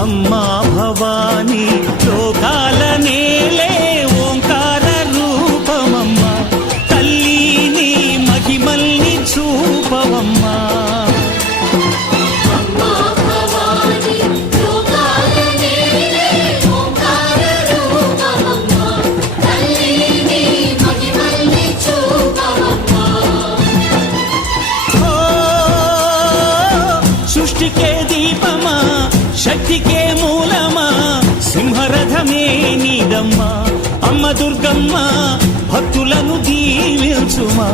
అమ్మా భవానీ లోకాల నేలే ఓంకార రూపమమ్మ తల్లి నీ మహిమల్ని చూపవమ్మా సృష్టికే దీపమా శక్తికే మూలమా సింహరథమే నీదమ్మా అమ్మ దుర్గమ్మ భక్తులను దీవించుమా